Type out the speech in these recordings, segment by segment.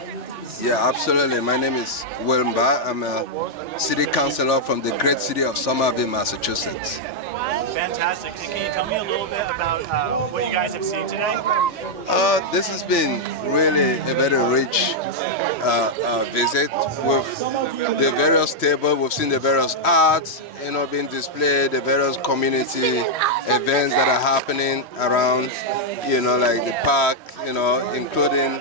yourself? Yeah, absolutely. My name is Will. I'm a city councilor from the great city of Somerville, Massachusetts. Fantastic. And can you tell me a little bit about what you guys have seen today? This has been really a very rich visit with the various tables. We've seen the various arts, being displayed, the various community events that are happening around, like the park, including,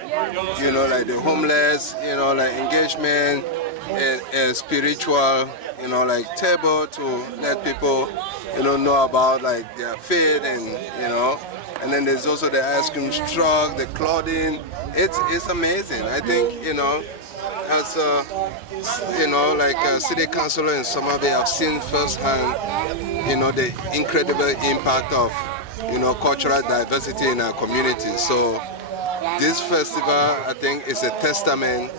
like the homeless, like engagement and spiritual, like table to let people, know about like their faith and then there's also the ice cream truck, the clothing. It's amazing. I think, as like a city councilor in Somerville, I've seen firsthand, the incredible impact of, cultural diversity in our community. So this festival, I think, is a testament,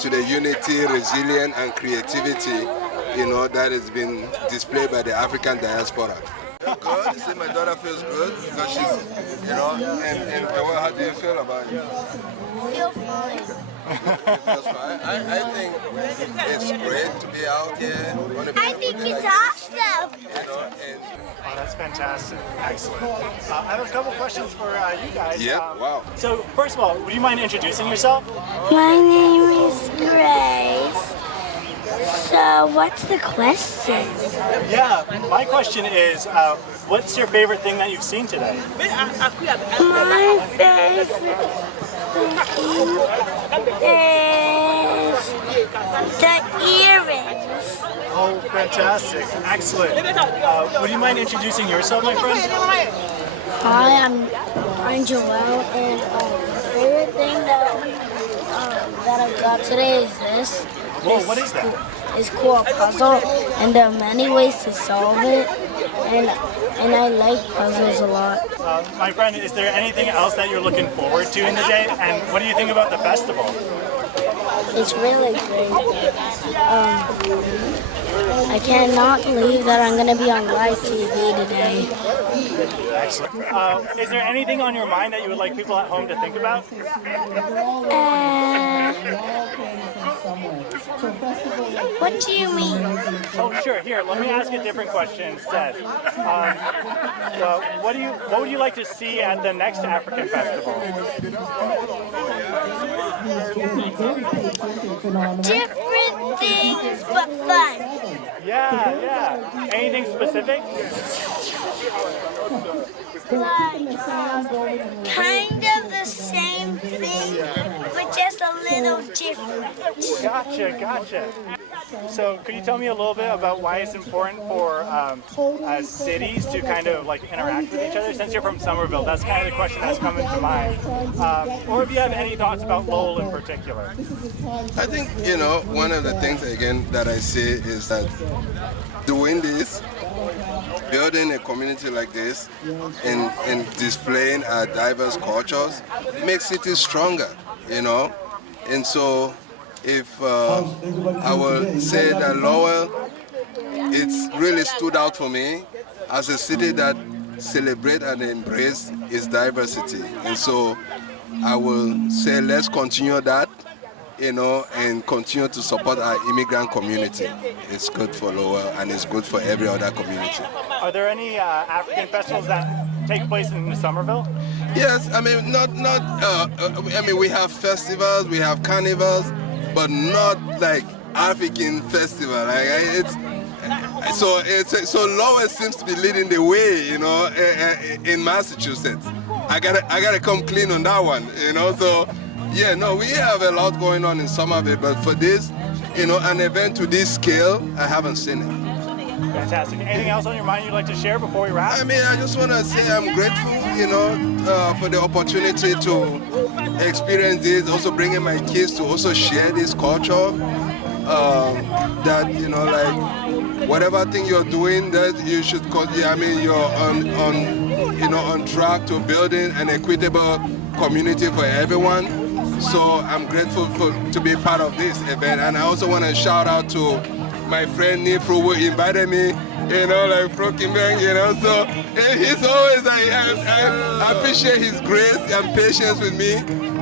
to the unity, resilience, and creativity, that has been displayed by the African diaspora. Good. See, my daughter feels good because she's, and how do you feel about it? Feel fine. It feels fine. I think it's great to be out here. I think it's awesome. Oh, that's fantastic. Excellent. I have a couple questions for you guys. Yeah, wow. So, first of all, would you mind introducing yourself? My name is Grace. So, what's the question? Yeah, my question is, what's your favorite thing that you've seen today? My favorite thing is the earrings. Oh, fantastic. Excellent. Would you mind introducing yourself, my friend? Hi, I'm Joel, and the favorite thing that I got today is this. Whoa, what is that? It's called a puzzle, and there are many ways to solve it, and I like puzzles a lot. My friend, is there anything else that you're looking forward to in the day? And what do you think about the festival? It's really great. I cannot believe that I'm going to be on live TV today. Excellent. Is there anything on your mind that you would like people at home to think about? What do you mean? Oh, sure. Here, let me ask a different question instead. What would you like to see at the next African festival? Different things, but fun. Yeah. Anything specific? Like, kind of the same thing, but just a little different. Gotcha. So could you tell me a little bit about why it's important for cities to kind of like interact with each other? Since you're from Somerville, that's kind of the question that's coming to mind. Or if you have any thoughts about Lowell in particular. I think, one of the things, again, that I say is that doing this, building a community like this and displaying our diverse cultures makes cities stronger, And so if I will say that Lowell, it's really stood out for me as a city that celebrates and embraces its diversity. And so I will say let's continue that, and continue to support our immigrant community. It's good for Lowell and it's good for every other community. Are there any African festivals that take place in Somerville? Yes, I mean, we have festivals, we have carnivals, but not like African festival. So Lowell seems to be leading the way, in Massachusetts. I gotta come clean on that one, So yeah, no, we have a lot going on in Somerville, but for this, an event to this scale, I haven't seen it. Fantastic. Anything else on your mind you'd like to share before we wrap? I mean, I just want to say I'm grateful, for the opportunity to experience this, also bringing my kids to also share this culture. That, like, whatever thing you're doing, that you should, you're on track to building an equitable community for everyone. So I'm grateful to be part of this event. And I also want to shout out to my friend Nifru, who invited me you know, like Froking Man, you know. So he's always, I appreciate his grace and patience with me,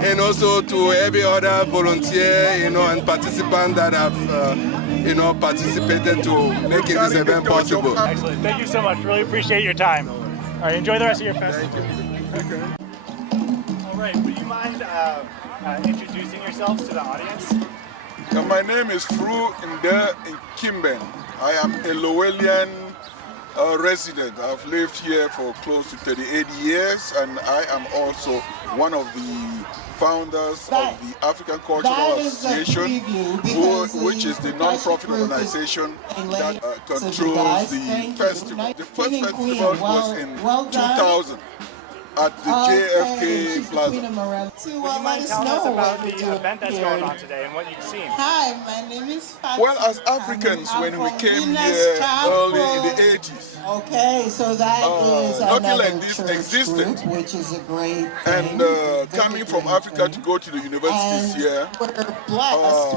and also to every other volunteer, you know, and participant that have, you know, participated to making this event possible. Excellent. Thank you so much. Really appreciate your time. All right, enjoy the rest of your festival. Thank you. Okay. All right, would you mind introducing yourselves to the audience? My name is Fru Nde Kimben. I am a Lowellian resident. I've lived here for close to 38 years, and I am also one of the founders of the African Cultural Association, which is the non-profit organization that controls the festival. The first festival was in 2000 at the JFK Plaza. Would you mind telling us about the event that's going on today and what you've seen? Hi, my name is Fatima. Well, as Africans, when we came here early in the 80s, okay, so that is nothing another like this church existed. group, which is a great And coming from Africa to go to the universities here, we're blessed.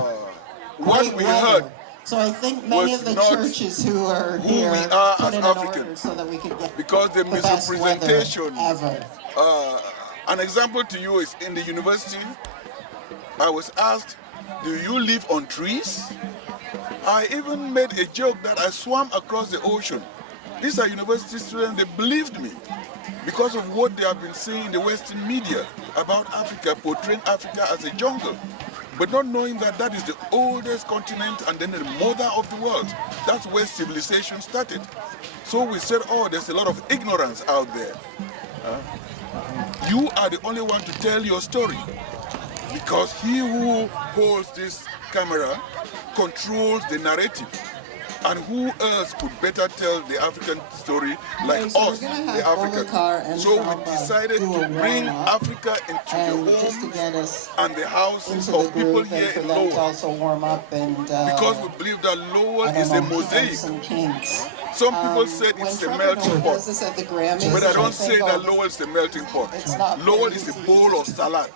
what we heard So I think many was of the not churches who are who here we are put as in an order Africans, so that we could get because the best weather misrepresentation. ever. An example to you is in the university, I was asked, do you live on trees? I even made a joke that I swam across the ocean. These are university students, they believed me because of what they have been saying in the Western media about Africa, portraying Africa as a jungle, but not knowing that that is the oldest continent and then the mother of the world. That's where civilization started. So we said, oh, there's a lot of ignorance out there. You are the only one to tell your story, because he who holds this camera controls the narrative. And who else could better tell the African story like so us, we're gonna the have Africans? Olakar and So we Samba decided do to a bring warm-up, Africa into and the just to homes get us and the houses into the of people groove and here for in them to Lowell. also warm up and Because we believe that Lowell I don't is a know, keep on mosaic. some kinks. Some people said When it's a Trevor melting Noah pot. does this at the Grammys, But I don't think, say that oh, Lowell is a melting pot. It's not Lowell very is a easy. bowl of salad,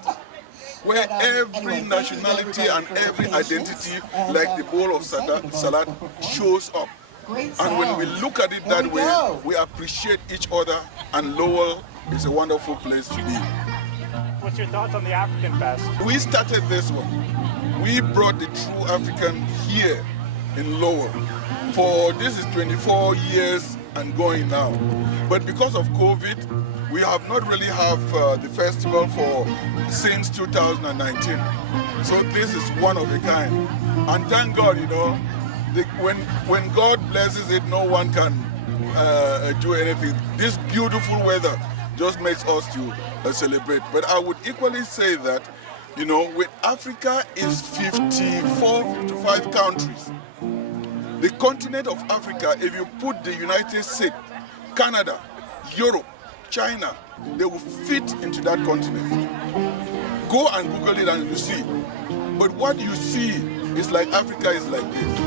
where every anyway, thank you nationality and everybody for your every patience. identity, And, like the bowl of salad, shows up. Great And when we sound. look at it Here that we way, go. we appreciate each other, and Lowell is a wonderful place to be. What's your thoughts on the African Fest? We started this one. We brought the true African here in Lowell. For this is 24 years and going now. But because of COVID, we have not really have the festival for since 2019. So this is one of a kind. And thank God, you know, when God blesses it, no one can do anything. This beautiful weather just makes us to celebrate. But I would equally say that, you know, with Africa is 55 countries. The continent of Africa, if you put the United States, Canada, Europe, China, they will fit into that continent. Go and Google it and you see. But what you see is like Africa is like this,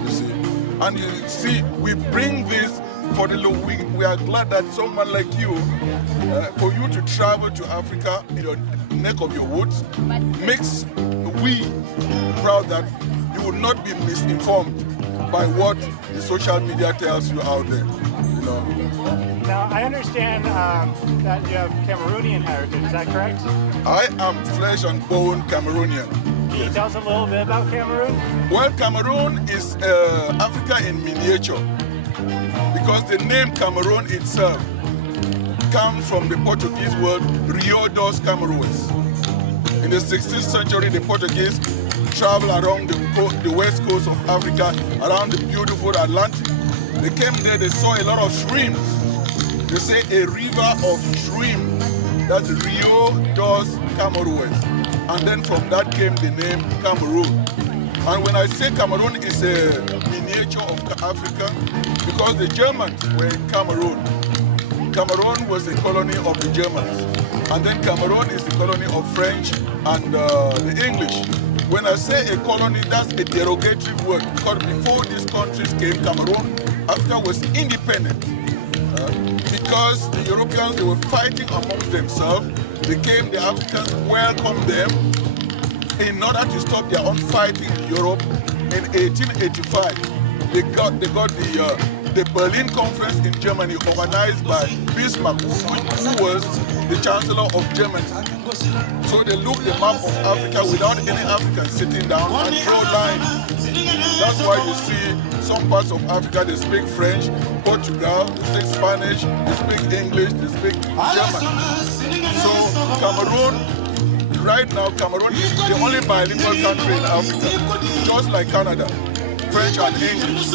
you see. And you see, we bring this for the low. We are glad that someone like you, for you to travel to Africa in your neck of your woods, makes we proud that you will not be misinformed by what the social media tells you out there. You know. Now, I understand that you have Cameroonian heritage, is that correct? I am flesh and bone Cameroonian. Can you tell us a little bit about Cameroon? Well, Cameroon is Africa in miniature, because the name Cameroon itself comes from the Portuguese word Rio dos Cameroes. In the 16th century, the Portuguese traveled around the west coast of Africa, around the beautiful Atlantic. They came there, they saw a lot of shrimps. They say a river of shrimp, that's Rio dos Cameroes. And then from that came the name Cameroon. And when I say Cameroon is a miniature of Africa, because the Germans were in Cameroon. Cameroon was a colony of the Germans. And then Cameroon is the colony of French and the English. When I say a colony, that's a derogatory word, because before these countries came, Cameroon, Africa was independent. Because the Europeans, they were fighting amongst themselves, the Africans welcomed them in order to stop their own fighting in Europe. In 1885, they got the the Berlin Conference in Germany organized by Bismarck, who was the Chancellor of Germany. So they looked the map of Africa without any African sitting down and draw lines. That's why you see some parts of Africa, they speak French, Portugal, they speak Spanish, they speak English, they speak German. So Cameroon, right now, Cameroon is the only bilingual country in Africa, just like Canada, French and English.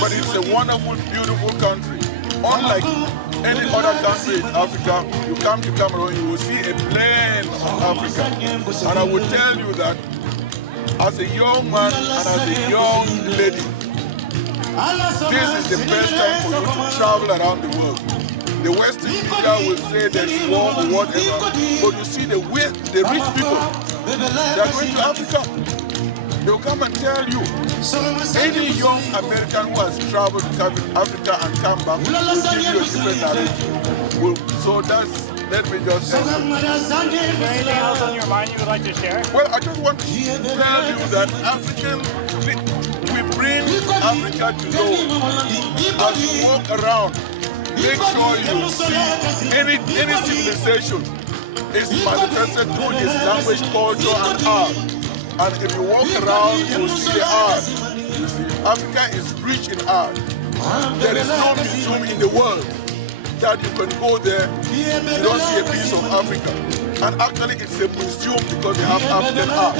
But it's a wonderful, beautiful country. Unlike any other country in Africa, you come to Cameroon, you will see a plain of Africa. And I will tell you that as a young man and as a young lady, this is the best time for you to travel around the world. The Western media will say there's war or whatever, but you see the rich people, they are going to Africa. They'll come and tell you. Any young American who has traveled to Africa and come back will give you a different narrative. So that's, let me just say. Is there anything else on your mind you would like to share? Well, I just want to tell you that we bring Africa to know. As you walk around, make sure you see any civilization is manifested through its language, culture, and art. And if you walk around, you will see the art. You see, Africa is rich in art. There is no museum in the world that you can go there, you don't see a piece of Africa. And actually it's a museum because they have African art.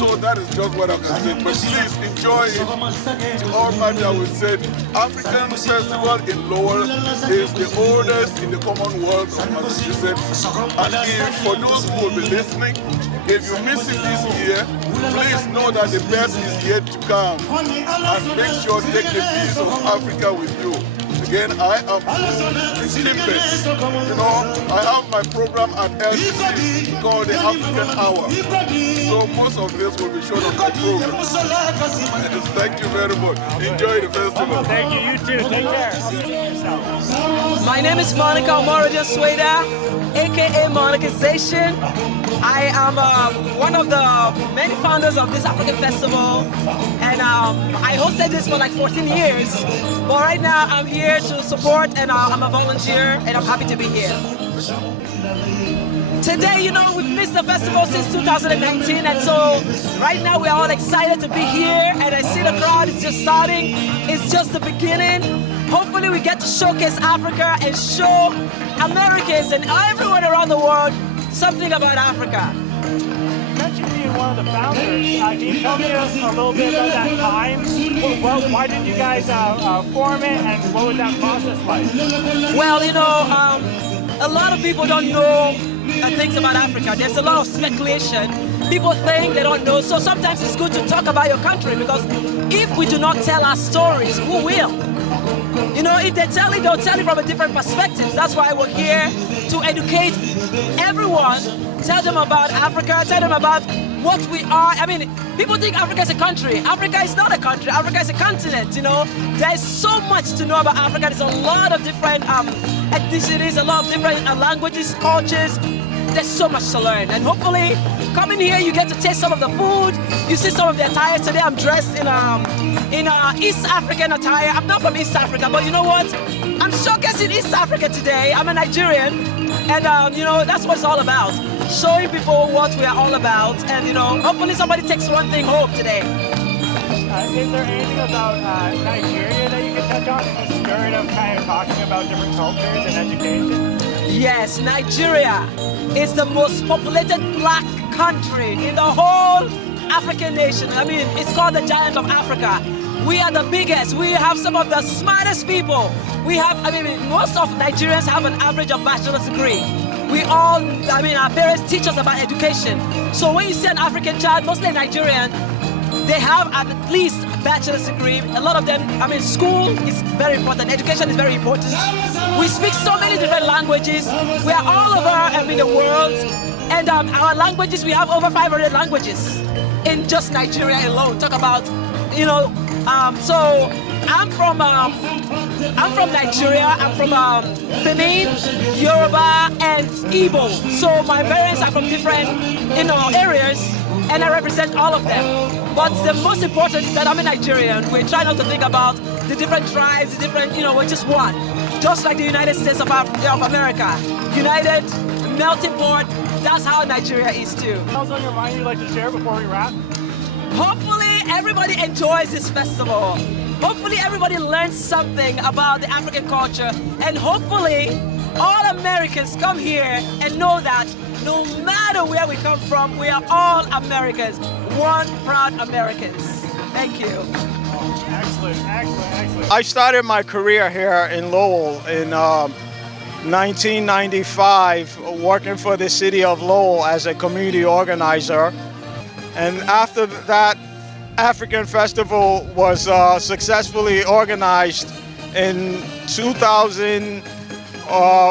So that is just what I can say. But please enjoy it. To all matter, I will say, African Festival in Lowell is the oldest in the Commonwealth of Massachusetts. And if, for those who will be listening, if you miss it this year, please know that the best is yet to come. And make sure to take the piece of Africa with you. Again, I am Limbes. You know, I have my program at LTC called the African Hour. So most of this will be shown on my program. Thank you very much. Enjoy the festival. Thank you. You too. Take care. My name is Monica Omoroja Sweda, aka Monicization. I am one of the many founders of this African Festival, and I hosted this for like 14 years. But right now I'm here to support, and I'm a volunteer, and I'm happy to be here. Today, you know, we've missed the festival since 2019, and so right now we're all excited to be here, and I see the crowd is just starting. It's just the beginning. Hopefully we get to showcase Africa and show Americans and everyone around the world something about Africa. You mentioned being one of the founders. Can you tell me a little bit about that time? Why did you guys form it, and what was that process like? Well, you know, a lot of people don't know things about Africa. There's a lot of speculation. People think they don't know, so sometimes it's good to talk about your country, because if we do not tell our stories, who will? You know, if they tell it, they'll tell it from a different perspective. That's why we're here to educate everyone, tell them about Africa, tell them about what we are. I mean, people think Africa is a country. Africa is not a country. Africa is a continent, you know. There's so much to know about Africa. There's a lot of different ethnicities, a lot of different languages, cultures. There's so much to learn, and hopefully coming here you get to taste some of the food, you see some of the attire. Today I'm dressed in East African attire. I'm not from East Africa, but you know what? I'm showcasing East Africa today. I'm a Nigerian, and you know, that's what it's all about. Showing people what we are all about, and you know, hopefully somebody takes one thing home today. Is there anything about Nigeria that you can touch on in the spirit of kind of talking about different cultures and education? Yes, Nigeria is the most populated black country in the whole African nation. I mean, it's called the Giant of Africa. We are the biggest. We have some of the smartest people. We have, I mean, most of Nigerians have an average of bachelor's degree. We all, I mean, our parents teach us about education. So when you see an African child, mostly Nigerian, they have at least a bachelor's degree. A lot of them, I mean, school is very important. Education is very important. We speak so many different languages. We are all over, I mean, the world. And our languages, we have over 500 languages in just Nigeria alone. Talk about, you know, so I'm from Nigeria. I'm from Benin, Yoruba, and Igbo. So my parents are from different, you know, areas, and I represent all of them. But the most important is that I'm a Nigerian. We try not to think about the different tribes, the different, we're just one. Just like the United States of America. United, melting pot, that's how Nigeria is too. What's on your mind you'd like to share before we wrap? Hopefully everybody enjoys this festival. Hopefully everybody learns something about the African culture, and hopefully all Americans come here and know that no matter where we come from, we are all Americans, one proud Americans. Thank you. Excellent, excellent, excellent. I started my career here in Lowell in 1995, working for the city of Lowell as a community organizer. And after that, African Festival was successfully organized. In 2000,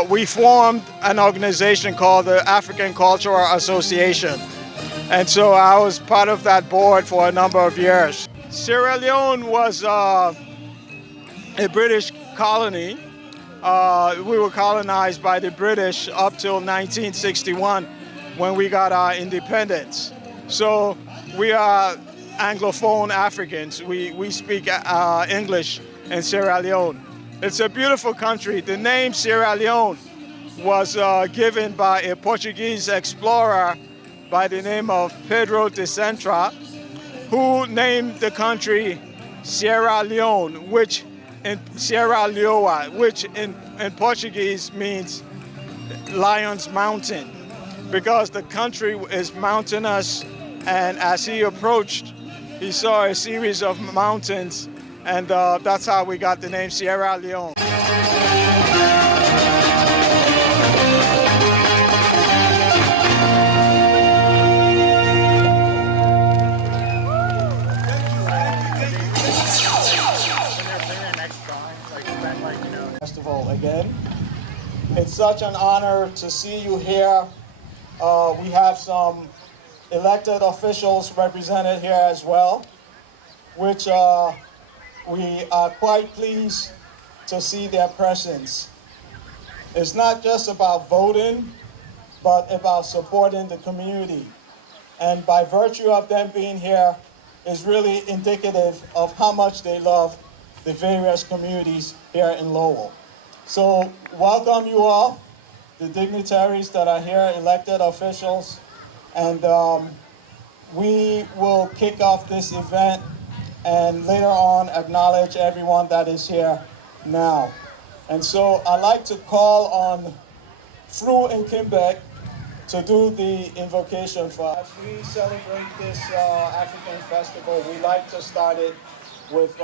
we formed an organization called the African Cultural Association. And so I was part of that board for a number of years. Sierra Leone was a British colony. We were colonized by the British up till 1961 when we got our independence. So we are Anglophone Africans. We speak English in Sierra Leone. It's a beautiful country. The name Sierra Leone was given by a Portuguese explorer by the name of Pedro de Centra, who named the country Sierra Leone, which in Sierra Leoa, which in Portuguese means Lion's Mountain, because the country is mountainous, and as he approached, he saw a series of mountains, and that's how we got the name Sierra Leone. Festival again. It's such an honor to see you here. We have some elected officials represented here as well, which we are quite pleased to see their presence. It's not just about voting, but about supporting the community. And by virtue of them being here is really indicative of how much they love the various communities here in Lowell. So welcome you all, the dignitaries that are here, elected officials, and we will kick off this event and later on acknowledge everyone that is here now. And so I'd like to call on Fru and Kimbek to do the invocation for us. As we celebrate this African festival, we like to start it with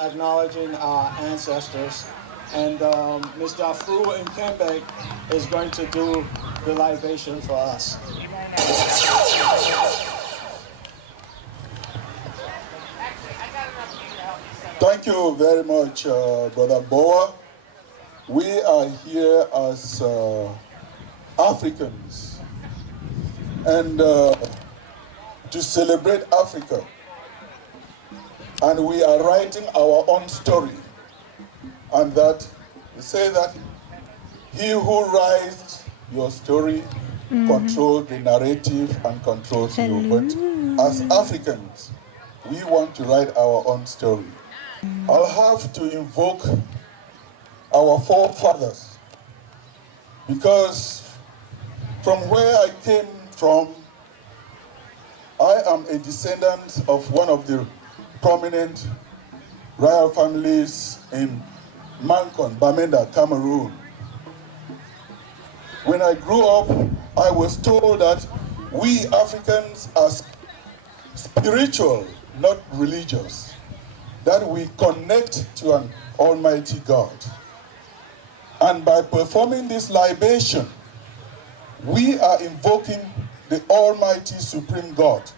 acknowledging our ancestors. And Mr. Fru and Kimbek is going to do the libation for us. Thank you very much, Brother Boa. We are here as Africans and to celebrate Africa. And we are writing our own story. And that we say that he who writes your story controls the narrative and controls you. But as Africans, we want to write our own story. I'll have to invoke our forefathers, because from where I came from, I am a descendant of one of the prominent royal families in Mankon, Bamenda, Cameroon. When I grew up, I was told that we Africans are spiritual, not religious, that we connect to an almighty God. And by performing this libation, we are invoking the almighty supreme God,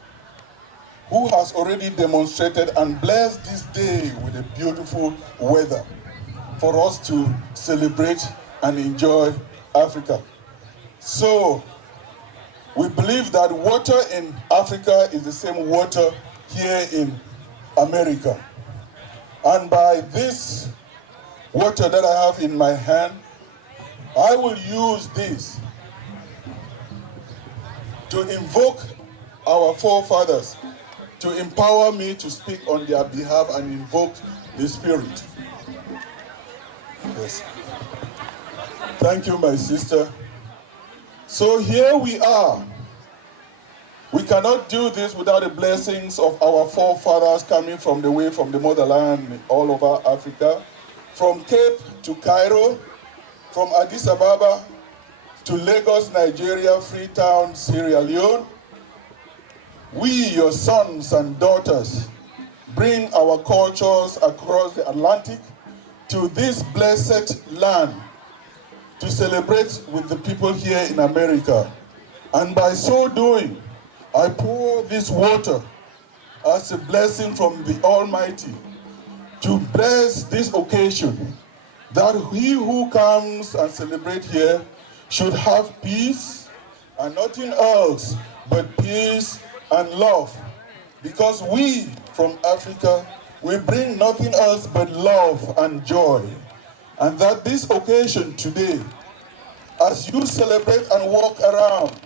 who has already demonstrated and blessed this day with a beautiful weather for us to celebrate and enjoy Africa. So we believe that water in Africa is the same water here in America. And by this water that I have in my hand, I will use this to invoke our forefathers, to empower me to speak on their behalf and invoke the Spirit. bless. Thank you, my sister. So here we are. We cannot do this without the blessings of our forefathers coming from the way from the motherland all over Africa, from Cape to Cairo, from Addis Ababa to Lagos, Nigeria, Freetown, Sierra Leone. We, your sons and daughters, bring our cultures across the Atlantic to this blessed land to celebrate with the people here in America. And by so doing, I pour this water as a blessing from the Almighty to bless this occasion, that he who comes and celebrate here should have peace and nothing else but peace and love. Because we from Africa, we bring nothing else but love and joy. And that this occasion today, as you celebrate and walk around,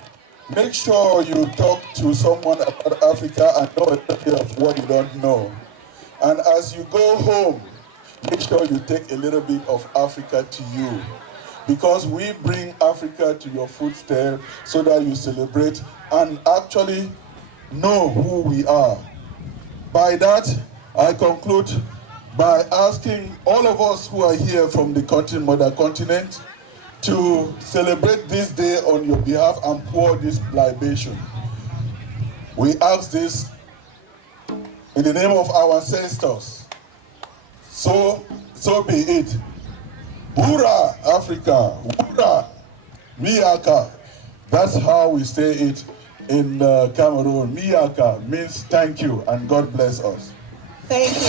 make sure you talk to someone about Africa and know a little bit of what you don't know. And as you go home, make sure you take a little bit of Africa to you. Because we bring Africa to your footstep so that you celebrate and actually know who we are. By that, I conclude by asking all of us who are here from the mother continent to celebrate this day on your behalf and pour this libation. We ask this in the name of our ancestors. So be it. Hurrah, Africa! Hurrah, Miyaka! That's how we say it in Cameroon. Miyaka means thank you and God bless us. Thank you.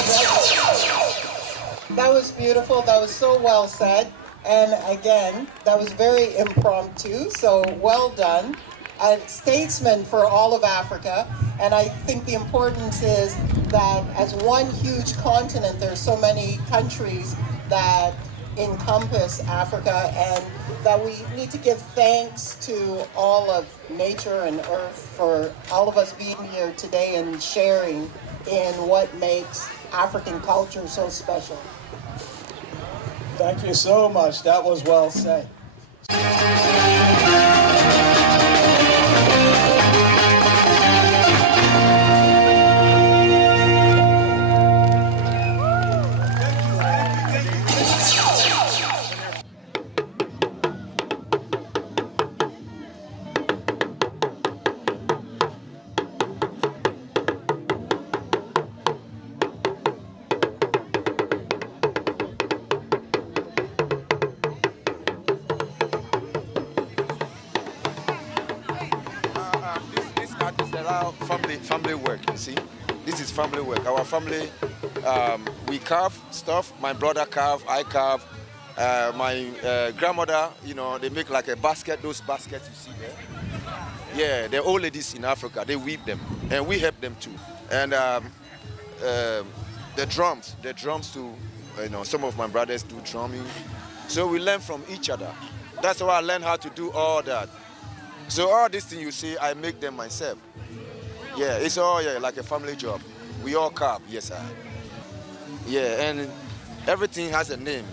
That was beautiful. That was so well said. And again, that was very impromptu, so well done. A statesman for all of Africa. And I think the importance is that as one huge continent, there's so many countries that encompass Africa, and that we need to give thanks to all of nature and earth for all of us being here today and sharing in what makes African culture so special. Thank you so much. That was well said. Family work, you see. This is family work. Our family, we carve stuff. My brother carve, I carve. My grandmother, you know, they make like a basket, those baskets you see there. Yeah, the old ladies in Africa, they weave them, and we help them too. And the drums too, you know, some of my brothers do drumming. So we learn from each other. That's how I learned how to do all that. So all these things you see, I make them myself. Yeah, it's all like a family job. We all carve, yes sir. Yeah, and everything has a name.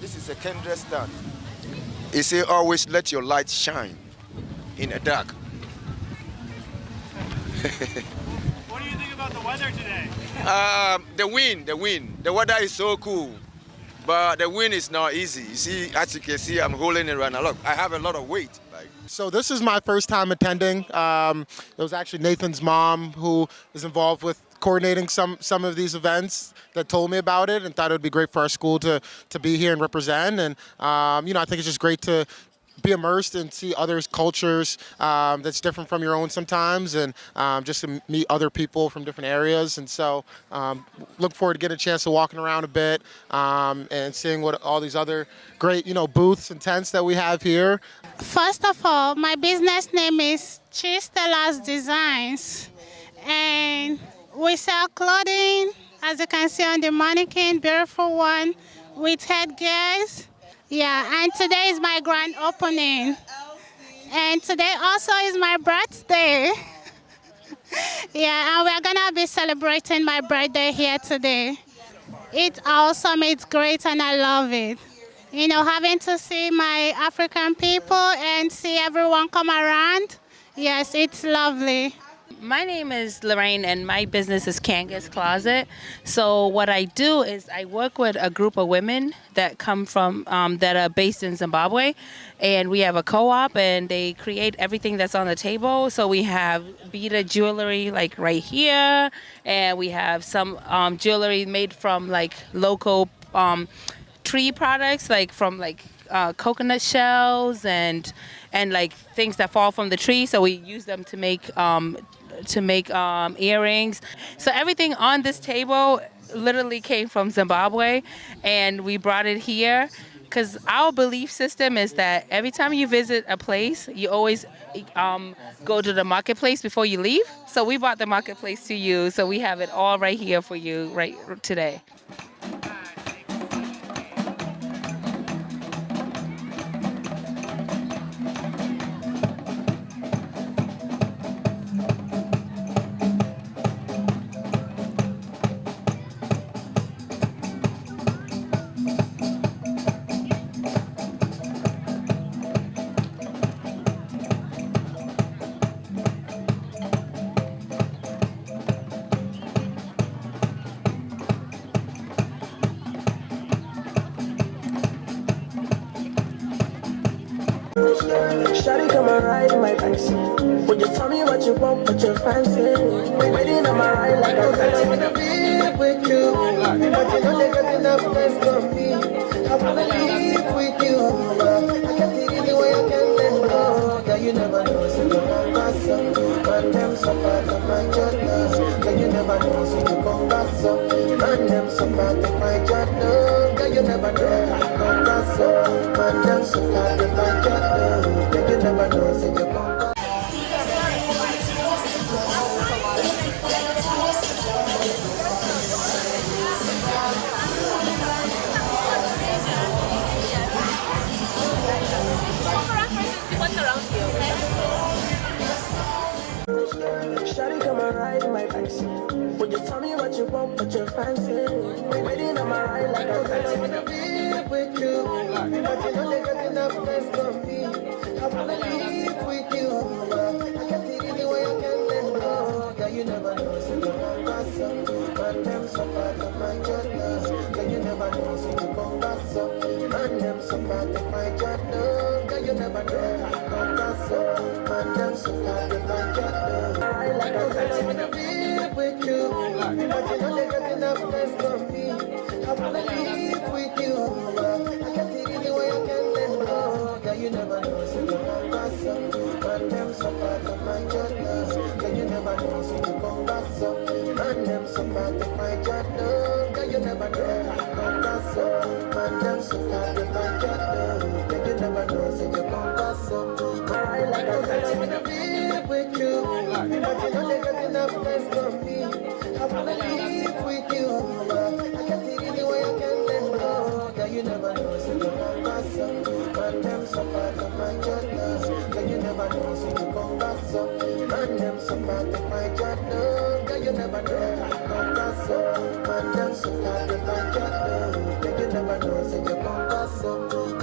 This is a candle stand. It say always let your light shine in the dark. What do you think about the weather today? The wind. The weather is so cool, but the wind is not easy. You see, as you can see, I'm holding it right now. Look, I have a lot of weight. So this is my first time attending. It was actually Nathan's mom who is involved with coordinating some of these events that told me about it and thought it would be great for our school to be here and represent. And you know, I think it's just great to be immersed and see others' cultures that's different from your own sometimes, and just to meet other people from different areas. And so look forward to getting a chance to walking around a bit and seeing what all these other great, you know, booths and tents that we have here. First of all, my business name is Chistelas Designs, and we sell clothing, as you can see on the mannequin, beautiful one with headgears. Yeah, and today is my grand opening. And today also is my birthday. Yeah, and we're gonna be celebrating my birthday here today. It's awesome, it's great, and I love it. having to see my African people and see everyone come around. Yes, it's lovely. My name is Lorraine and my business is Kangas Closet. So what I do is I work with a group of women that come from, that are based in Zimbabwe. And we have a co-op and they create everything that's on the table. So we have beaded jewelry like right here. And we have some jewelry made from like local tree products, like from like coconut shells and like things that fall from the tree. So we use them to make earrings. So everything on this table literally came from Zimbabwe, and we brought it here because our belief system is that every time you visit a place, you always go to the marketplace before you leave. So we brought the marketplace to you, so we have it all right here for you right today. Shawty come and ride my backseat. Would you tell me what you want, what you fancy? Waiting on my ride like a taxi. I wanna be with you, but you know they got enough time for me. I wanna live with you. I can't see the way I can let go. Girl, you never know, so you come back up. Man, them so far to find your love. Girl, you never know, so you come back up. Man, them so far to find your love. Girl, you never know, so you come back up. Man, them so far to find your love. Girl, you never know, so you come back up. Shawty come and ride my backseat. Would you tell me what you want, what you fancy? Waiting on my ride like a taxi. I wanna be with you, but you know they got enough time for me. I wanna live with you. I can't see the way I can let go. Girl, you never know, so you come back up. Man, them so far to find your love. Girl, you never know, so you come back up. Man, them so far to find your love. Girl, you never know, so you come back up. Man, them so far to find your love. I like a taxi, I wanna be with you, but you know they got enough time for me. I wanna live with you. I can't see the way I can let go. Girl, you never know, so you come back up. Man, them so far to find your love. Girl, you never know, so you come back up. Man, them so far to find your love. Girl, you never know, so you come back up. Man, them so far to find your love. Girl, you never know, so you come back up. I like a taxi, I wanna be with you, but you know they got enough time for me. I wanna live with you. I can't see the way I can let go. Girl, you never know, so you come back up. Man, them so far to find your love. Girl, you never know, so you come back up. Man, them so far to find your love. Girl, you never know, so you come back up. Man, them so far to find your love. Girl, you never know, so you come back up.